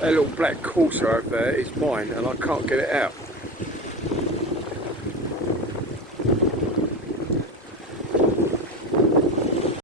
That little black Corsa over there is mine and I can't get it out.